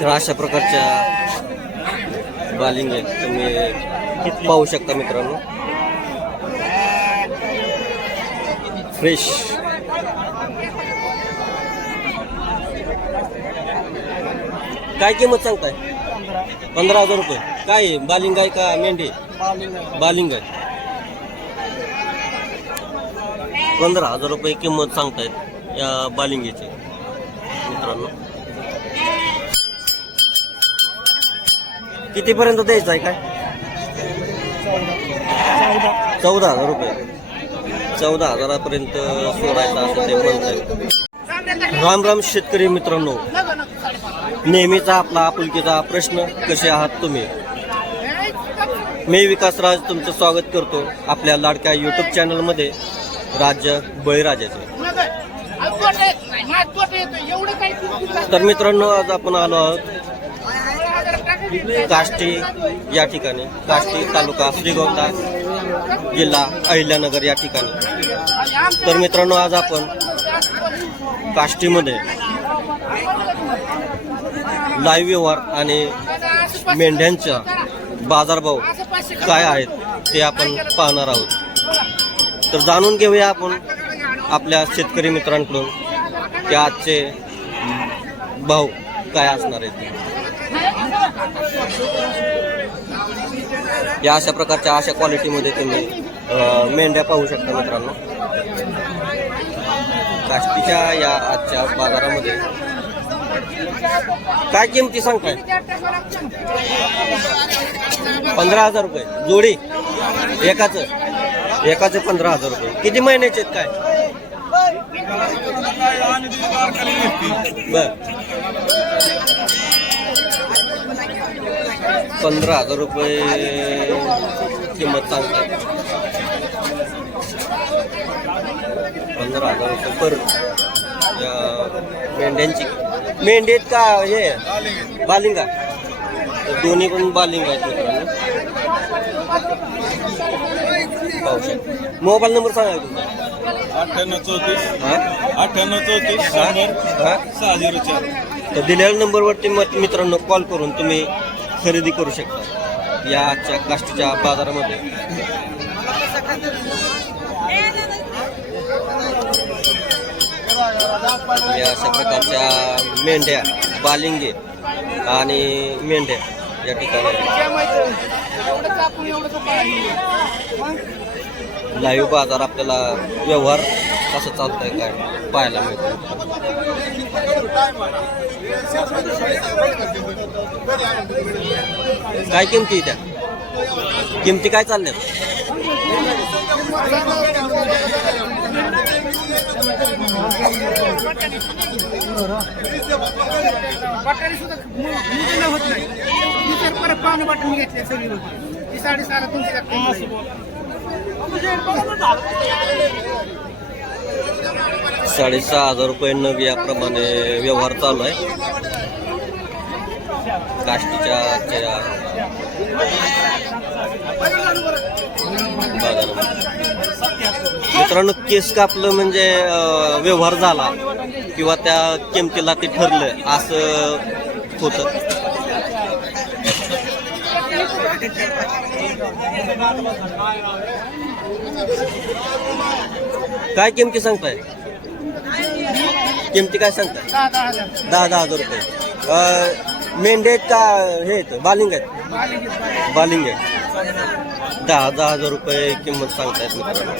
तर अशा प्रकारच्या बालिंग आहेत तुम्ही पाहू शकता मित्रांनो, फ्रेश. काय किंमत सांगताय? 15,000 रुपये. काय आहे? बालिंग आहे का मेंढी? बालिंग आहे. 15,000 रुपये किंमत सांगतायत या बालिंगीची मित्रांनो. कितीपर्यंत द्यायचं आहे? काय 14,000 रुपये. 14,000पर्यंत सोडायचा असं ते म्हणतात. राम राम शेतकरी मित्रांनो, नेहमीचा आपला आपुलकीचा प्रश्न, कसे आहात तुम्ही? मी विकासराज तुमचं स्वागत करतो आपल्या लाडक्या यूट्यूब चॅनलमध्ये राज्य बळीराजाचे. तर मित्रांनो, आज आपण आलो आहोत काष्टी या ठिकाणी, काष्टी तालुका श्रीगोंदा जिल्हा अहिल्यानगर या ठिकाणी. तर मित्रांनो, आज आपण काष्टीमध्ये लाईव्ह व्यवहार आणि मेंढ्यांचा बाजारभाव काय आहेत ते आपण पाहणार आहोत. तर जाणून घेऊया आपण आपल्या शेतकरी मित्रांकडून की आजचे भाव काय असणार आहेत. या अशा प्रकारच्या अशा क्वालिटीमध्ये तुम्ही मेंढ्या पाहू शकता मित्रांनो. काष्टीच्या या आजच्या बाजारामध्ये काय किमती सांगताय? 15,000 रुपये जोडी. एकाचं 15,000 रुपये. किती महिन्याचे आहेत? काय बर. 15,000 रुपये किंमत सांगतात. 15,000 रुपये पर मेंढ्यांची. मेंढी आहेत का हे बालिंगा? दोन्ही पण बालिंग आहेत मित्रांनो. पाहू शकता. मोबाईल नंबर सांगा तुमचा. 9834 तर दिलेल्या नंबरवरती मित्रांनो कॉल करून तुम्ही खरेदी करू शकता या आजच्या काष्टीच्या बाजारामध्ये. या अशा प्रकारच्या मेंढ्या, बालिंगे आणि मेंढ्या या ठिकाणी लाईव्ह बाजार आपल्याला व्यवहार कसं चालतंय काय पाहायला मिळतं. काय किमती त्या? किमती काय चालल्यात? होत नाही. परत पाहुणे वाटून घेतले सगळी होती 6.5 तुमची 6,500 रुपये नग याप्रमाणे व्यवहार चालू आहे काष्टीच्या बाजारामध्ये. मित्रांनो, केस कापलं म्हणजे व्यवहार झाला किंवा त्या किमतीला ते ठरलं असं होतं. काय किमती सांगताय? किमती काय सांगताय? 10,000 रुपये. मेंढे आहेत का हे आहेत बालिंग आहेत? बालिंग आहेत. 10,000 रुपये किंमत सांगतायत मित्रांनो.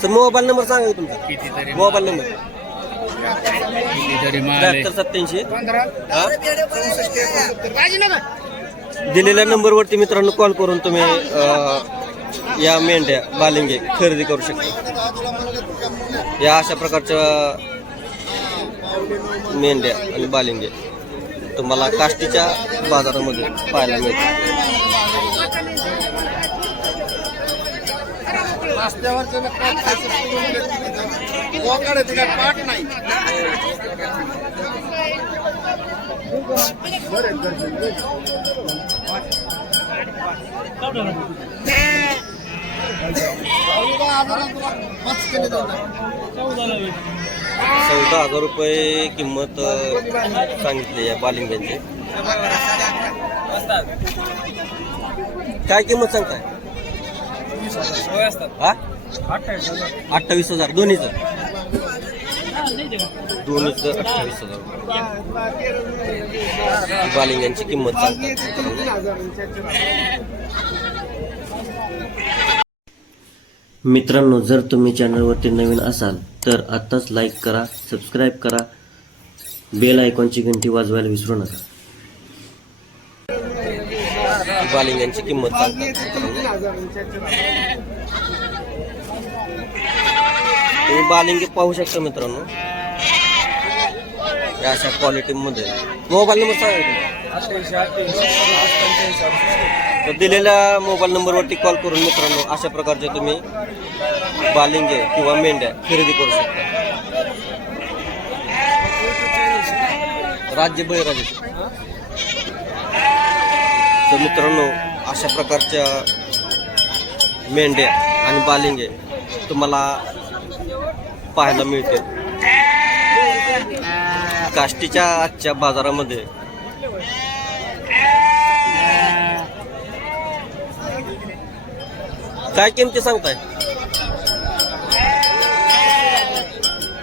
सर, मोबाईल नंबर सांगा तुमचा. Mobile number 7387. दिलेल्या नंबरवरती मित्रांनो कॉल करून तुम्ही या मेंढ्या, बालिंगे खरेदी करू शकता. या अशा प्रकारच्या मेंढ्या आणि बालिंगे तुम्हाला काष्टीच्या बाजारामध्ये पाहायला मिळतात. 14,000 रुपये किंमत सांगितली आहे बालिंग्यांची. काय किंमत सांगताय? हा 28,000 दोन्हीचं 28,000 बालिंग्यांची किंमत सांगतात. मित्रांनो, जर तुम्ही चॅनलवरती नवीन असाल तर आत्ताच लाईक करा, सबस्क्राईब करा, बेल आयकॉनची घंटी वाजवायला विसरू नका. बालिंग्यांची किंमत सांगतात. तुम्ही बालिंगे पाहू शकता मित्रांनो, या अशा क्वालिटीमध्ये. मोबाईल नंबर सांगा. तर दिलेल्या मोबाईल नंबरवरती कॉल करून मित्रांनो अशा प्रकारचे तुम्ही बालिंगे किंवा मेंढ्या खरेदी करू शकता. राज्य बळीराजे. तर मित्रांनो अशा प्रकारच्या मेंढ्या आणि बालिंगे तुम्हाला पाहायला मिळते काष्टीच्या आजच्या बाजारामध्ये. काय किमती सांगताय?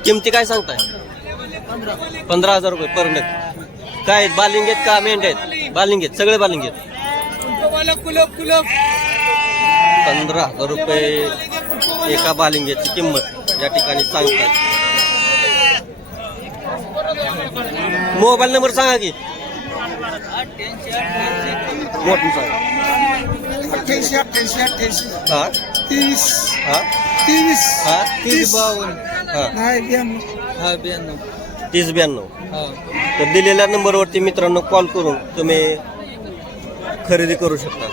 किमती काय सांगताय? 15,000 रुपये पर नग. काय आहेत? बालिंग आहेत का मेंढ्या आहेत? बालिंग आहेत, सगळे बालिंग आहेत. 15,000 रुपये एका बालिंग्याची किंमत या ठिकाणी सांगतात. मोबाईल नंबर सांगा की. मोठून सांगा. 88 हा 30 हा 30 हा 52 हा नाही 92 3092. तर दिलेल्या नंबरवरती मित्रांनो कॉल करून तुम्ही खरेदी करू शकता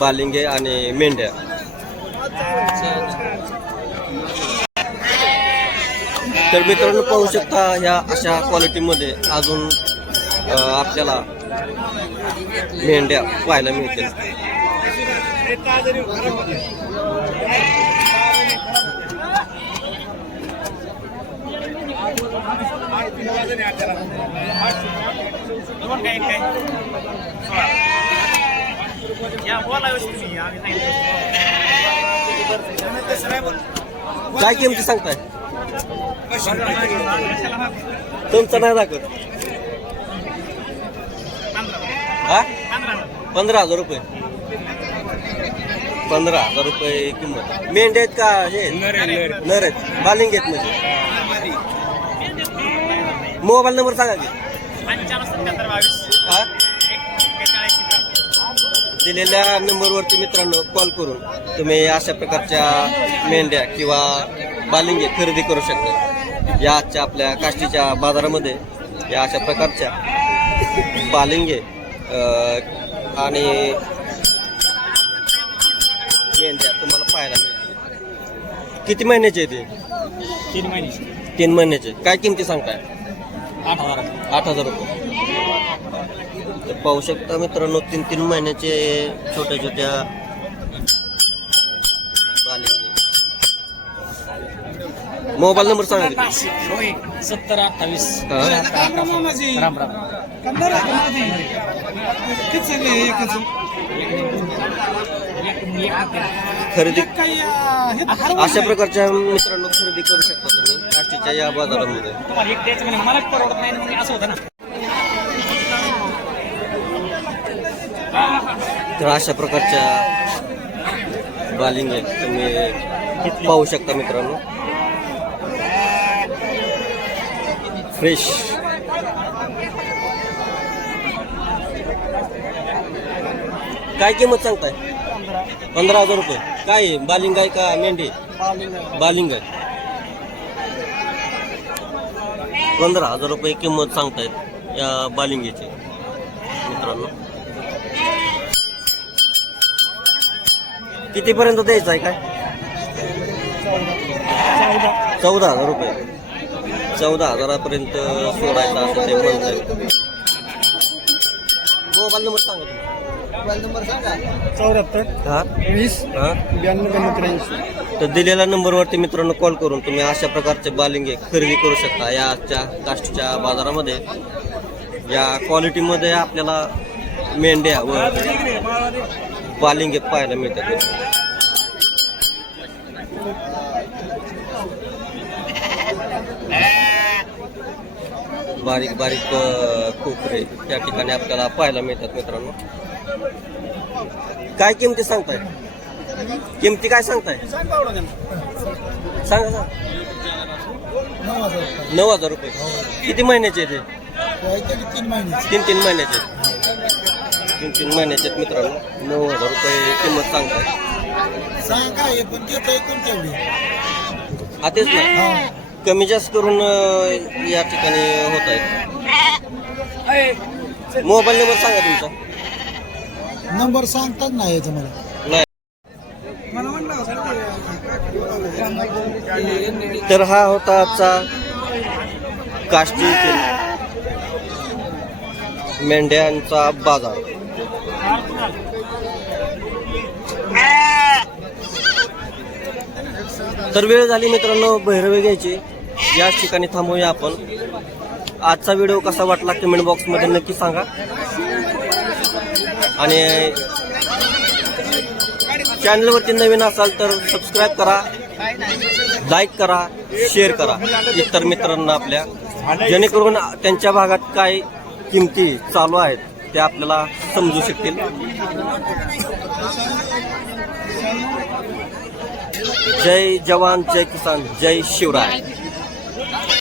बालिंगे आणि मेंढ्या. तर मित्रांनो पाहू शकता ह्या अशा क्वालिटीमध्ये अजून आपल्याला मेंढ्या पाहायला मिळतील. काय किमती सांगताय? तुमचं नाही दाखवत. हा 15,000 रुपये. 15,000 रुपये किंमत. मेंढ्या आहेत का हे नर आहेत? बालिंग आहेत म्हणजे. मोबाईल नंबर सांगा की. हा दिलेल्या नंबरवरती मित्रांनो कॉल करून तुम्ही अशा प्रकारच्या मेंढ्या किंवा बालिंगे खरेदी करू शकता. या आजच्या आपल्या काष्टीच्या बाजारामध्ये या अशा प्रकारच्या बालिंगे आणि मेंढ्या तुम्हाला पाहायला मिळतील. किती महिन्याचे आहे ते? 3 महिन्याचे. काय किमती सांगताय? 8,000 रुपये. तर पाहू शकता मित्रांनो 3 महिन्याचे छोट्या छोट्या बालिंगे. मोबाईल नंबर सांगा. 7028 राम राम. खरेदी अशा प्रकारच्या मित्रांनो खरेदी करू शकता तुम्ही काष्टीच्या या बाजारामध्ये. तुम्हाला एक द्यायचं म्हणजे मलाच परवडत नाही म्हणजे असं होतं ना. तर अशा प्रकारच्या बालिंगे तुम्ही पाहू शकता मित्रांनो. फ्रेश. काय किंमत सांगताय? 15,000 रुपये. काय बालिंग आहे का मेंढी? बालिंग आहे. 15,000 रुपये किंमत सांगतायत या बालिंगीची मित्रांनो. कितीपर्यंत द्यायचं आहे काय? 14,000 रुपये. 14,000 पर्यंत सोडायचं असं ते म्हणताय. मोबाईल नंबर सांगा तुम्ही. मोबाईल नंबर सांगा. 74 हा 20 हा 92 83. तर दिलेल्या नंबरवरती मित्रांनो कॉल करून तुम्ही अशा प्रकारचे बालिंगे खरेदी करू शकता. या आजच्या काष्टीच्या बाजारामध्ये या क्वालिटीमध्ये आपल्याला मेंढ्या व बालिंगे पाहायला मिळतात. बारीक बारीक कोकरे त्या ठिकाणी आपल्याला पाहायला मिळतात मित्रांनो. काय किमती सांगताय? किमती काय सांगताय? सांगा सांगा. 9,000 रुपये. किती महिन्याचे ते? 3 महिने. 3 महिन्याचे. 3 महिन्याचे आहेत मित्रांनो. 9,000 रुपये किंमत सांगताय. सांगा हे पण ते ऐकून तेवढी. आतेच नाही कमी जास्त करून या ठिकाणी होत आहेत. मोबाईल नंबर सांगा तुमचा. नंबर सांगतात नाही याचं मला. नाही तर हा होता आजचा काष्टी मेंढ्यांचा बाजार. तर वेळ झाली मित्रांनो भैरवे घ्यायची. याच ठिकाणी थांबूया आपण. आजचा व्हिडिओ कसा वाटला कमेंट बॉक्समध्ये नक्की सांगा. आणि चॅनलवरती नवीन असाल तर सबस्क्राईब करा, लाईक करा, शेअर करा इतर मित्रांना आपल्या, जेणेकरून त्यांच्या भागात काय किमती चालू आहेत ते आपल्याला समजू शकतील. जय जवान, जय किसान, जय शिवराय.